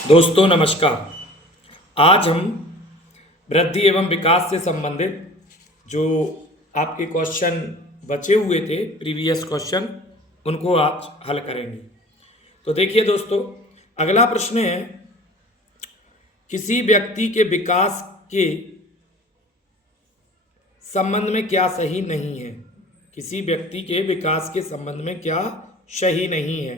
दोस्तों नमस्कार। आज हम वृद्धि एवं विकास से संबंधित जो आपके क्वेश्चन बचे हुए थे, प्रीवियस क्वेश्चन, उनको आज हल करेंगे। तो देखिए दोस्तों, अगला प्रश्न है, किसी व्यक्ति के विकास के संबंध में क्या सही नहीं है। किसी व्यक्ति के विकास के संबंध में क्या सही नहीं है।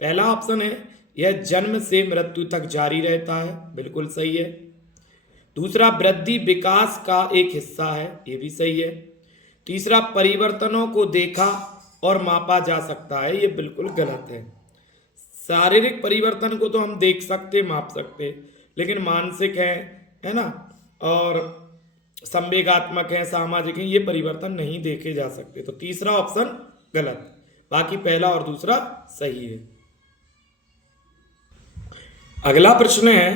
पहला ऑप्शन है, यह जन्म से मृत्यु तक जारी रहता है, बिल्कुल सही है। दूसरा, वृद्धि विकास का एक हिस्सा है, ये भी सही है। तीसरा, परिवर्तनों को देखा और मापा जा सकता है, ये बिल्कुल गलत है। शारीरिक परिवर्तन को तो हम देख सकते, माप सकते, लेकिन मानसिक है ना, और संवेगात्मक है, सामाजिक है, ये परिवर्तन नहीं देखे जा सकते। तो तीसरा ऑप्शन गलत, बाकी पहला और दूसरा सही है। अगला प्रश्न है,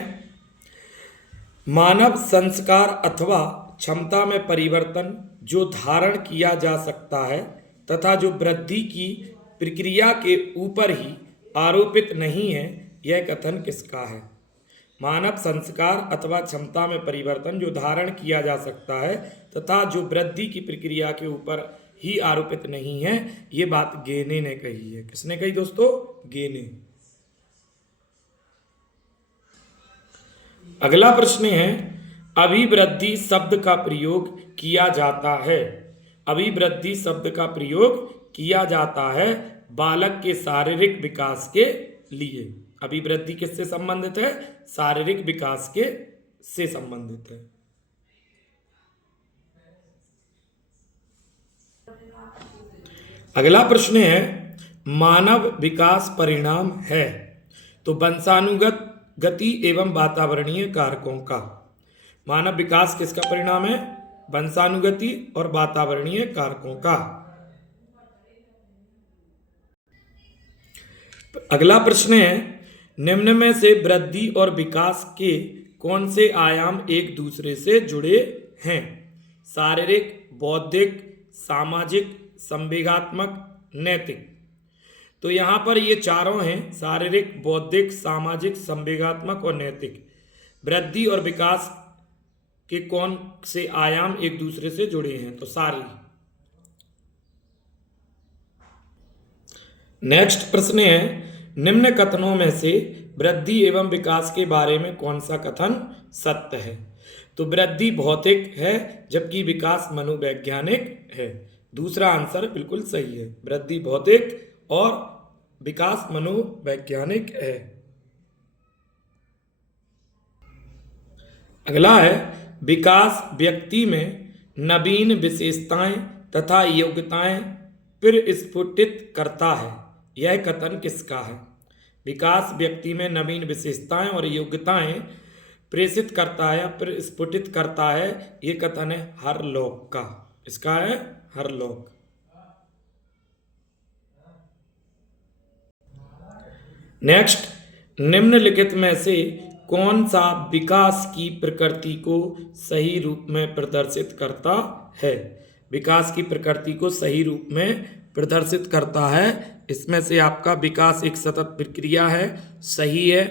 मानव संस्कार अथवा क्षमता में परिवर्तन जो धारण किया जा सकता है तथा जो वृद्धि की प्रक्रिया के ऊपर ही आरोपित नहीं है, यह कथन किसका है। मानव संस्कार अथवा क्षमता में परिवर्तन जो धारण किया जा सकता है तथा जो वृद्धि की प्रक्रिया के ऊपर ही आरोपित नहीं है, ये बात गेने ने कही है। किसने कही दोस्तों? गेने। अगला प्रश्न है, अभिवृद्धि शब्द का प्रयोग किया जाता है। अभिवृद्धि शब्द का प्रयोग किया जाता है बालक के शारीरिक विकास के लिए। अभिवृद्धि किससे संबंधित है? शारीरिक विकास के से संबंधित है। अगला प्रश्न है, मानव विकास परिणाम है तो वंशानुगत, गति एवं वातावरणीय कारकों का। मानव विकास किसका परिणाम है? वंशानुगति और वातावरणीय कारकों का। अगला प्रश्न है, निम्न में से वृद्धि और विकास के कौन से आयाम एक दूसरे से जुड़े हैं? शारीरिक, बौद्धिक, सामाजिक, संवेगात्मक, नैतिक। तो यहाँ पर ये चारों हैं, शारीरिक, बौद्धिक, सामाजिक, संवेगात्मक और नैतिक। वृद्धि और विकास के कौन से आयाम एक दूसरे से जुड़े हैं? तो सारी। नेक्स्ट प्रश्न है, निम्न कथनों में से वृद्धि एवं विकास के बारे में कौन सा कथन सत्य है? तो वृद्धि भौतिक है जबकि विकास मनोवैज्ञानिक है। दूसरा आंसर बिल्कुल सही है, वृद्धि भौतिक और विकास मनोवैज्ञानिक है। अगला है, विकास व्यक्ति में नवीन विशेषताएं तथा योग्यताएं प्रस्फुटित करता है, यह कथन किसका है? विकास व्यक्ति में नवीन विशेषताएं और योग्यताएं प्रेषित करता है, प्रस्फुटित करता है, यह कथन है हरलॉक का। इसका है हरलॉक। नेक्स्ट, निम्नलिखित में से कौन सा विकास की प्रकृति को सही रूप में प्रदर्शित करता है? विकास की प्रकृति को सही रूप में प्रदर्शित करता है, इसमें से आपका विकास एक सतत प्रक्रिया है, सही है।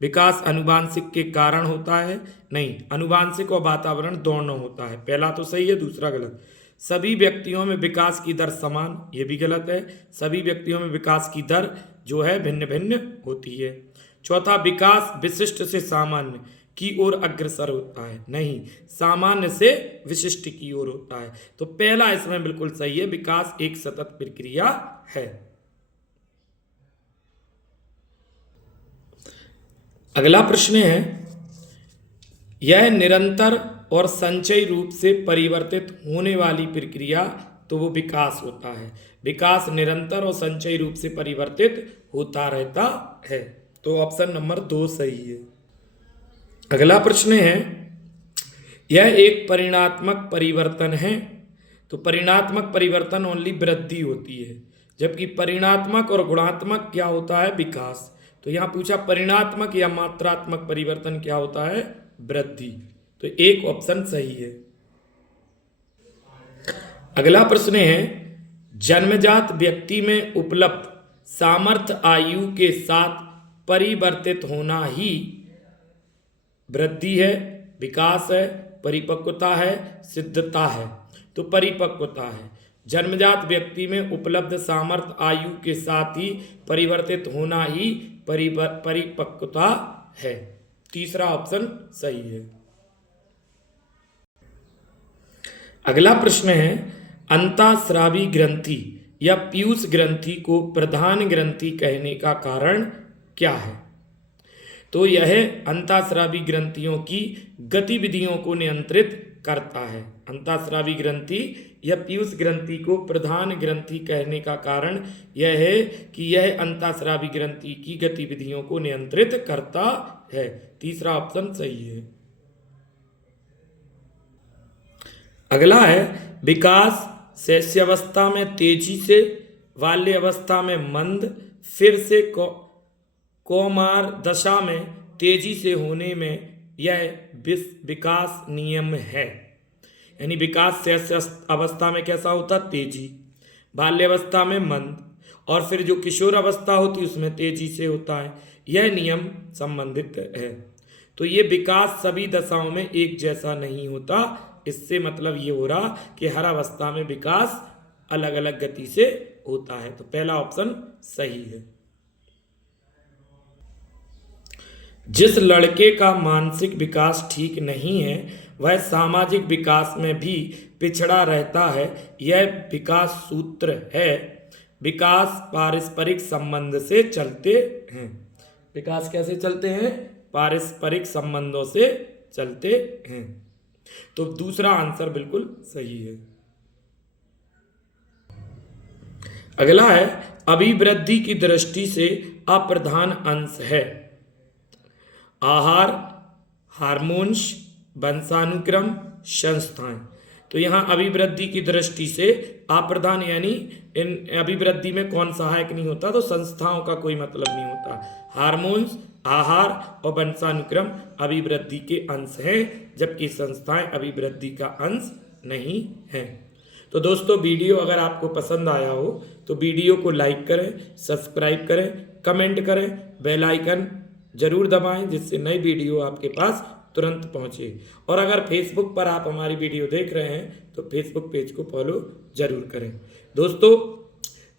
विकास अनुवांशिक के कारण होता है, नहीं, अनुवांशिक और वातावरण दोनों होता है। पहला तो सही है, दूसरा गलत। सभी व्यक्तियों में विकास की दर समान, ये भी गलत है। सभी व्यक्तियों में विकास की दर जो है भिन्न भिन्न होती है। चौथा, विकास विशिष्ट से सामान्य की ओर अग्रसर होता है, नहीं, सामान्य से विशिष्ट की ओर होता है। तो पहला इसमें बिल्कुल सही है, विकास एक सतत प्रक्रिया है। अगला प्रश्न है, यह निरंतर और संचयी रूप से परिवर्तित होने वाली प्रक्रिया, तो वो विकास होता है। विकास निरंतर और संचयी रूप से परिवर्तित होता रहता है। तो ऑप्शन नंबर 2 सही है। अगला प्रश्न है, यह एक परिणात्मक परिवर्तन है तो परिणात्मक परिवर्तन ओनली वृद्धि होती है, जबकि परिणात्मक और गुणात्मक क्या होता है? विकास। तो यहाँ पूछा परिणात्मक या मात्रात्मक परिवर्तन क्या होता है? वृद्धि। तो एक ऑप्शन सही है। अगला प्रश्न है, जन्मजात व्यक्ति में उपलब्ध सामर्थ्य आयु के साथ परिवर्तित होना ही वृद्धि है, विकास है, परिपक्वता है, सिद्धता है। तो परिपक्वता है। जन्मजात व्यक्ति में उपलब्ध सामर्थ्य आयु के साथ ही परिवर्तित होना ही परिपक्वता है। तीसरा ऑप्शन सही है। अगला प्रश्न है, अंतःस्रावी ग्रंथि या पीयूष ग्रंथि को प्रधान ग्रंथि कहने का कारण क्या है? तो यह अंतःस्रावी ग्रंथियों की गतिविधियों को नियंत्रित करता है। अंतःस्रावी ग्रंथि या पीयूष ग्रंथि को प्रधान ग्रंथि कहने का कारण यह है कि यह अंतःस्रावी ग्रंथि की गतिविधियों को नियंत्रित करता है। तीसरा ऑप्शन सही है। अगला है, विकास शैशवावस्था में तेजी से, बाल्यावस्था में मंद, फिर से कौमार दशा में तेजी से होने में यह विकास नियम है। यानी विकास शैशवावस्था में कैसा होता? तेजी, बाल्यावस्था में मंद, और फिर जो किशोर अवस्था होती है उसमें तेजी से होता है। यह नियम संबंधित है। तो ये विकास सभी दशाओं में एक जैसा नहीं होता। इससे मतलब ये हो रहा कि हर अवस्था में विकास अलग अलग गति से होता है। तो पहला ऑप्शन सही है। जिस लड़के का मानसिक विकास ठीक नहीं है वह सामाजिक विकास में भी पिछड़ा रहता है। यह विकास सूत्र है। विकास पारस्परिक संबंध से चलते हैं। विकास कैसे चलते हैं? पारस्परिक संबंधों से चलते हैं। तो दूसरा आंसर बिल्कुल सही है। अगला है, अभिवृद्धि की दृष्टि से अप्रधान अंश है आहार, हार्मोन्स, वंशानुक्रम, संस्थाएं। तो यहाँ अभिवृद्धि की दृष्टि से अप्रधान यानी इन अभिवृद्धि में कौन सहायक नहीं होता? तो संस्थाओं का कोई मतलब नहीं होता। हार्मोन्स, आहार और वंशानुक्रम अभिवृद्धि के अंश हैं, जबकि संस्थाएं अभिवृद्धि का अंश नहीं हैं। तो दोस्तों, वीडियो अगर आपको पसंद आया हो तो वीडियो को लाइक करें, सब्सक्राइब करें, कमेंट करें, बेल आइकन जरूर दबाएं जिससे नई वीडियो आपके पास तुरंत पहुंचे। और अगर फेसबुक पर आप हमारी वीडियो देख रहे हैं तो फेसबुक पेज को फॉलो जरूर करें। दोस्तों,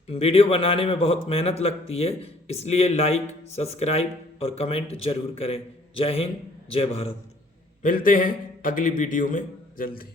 वीडियो बनाने में बहुत मेहनत लगती है, इसलिए लाइक, सब्सक्राइब और कमेंट जरूर करें। जय हिंद, जय भारत। मिलते हैं अगली वीडियो में जल्दी।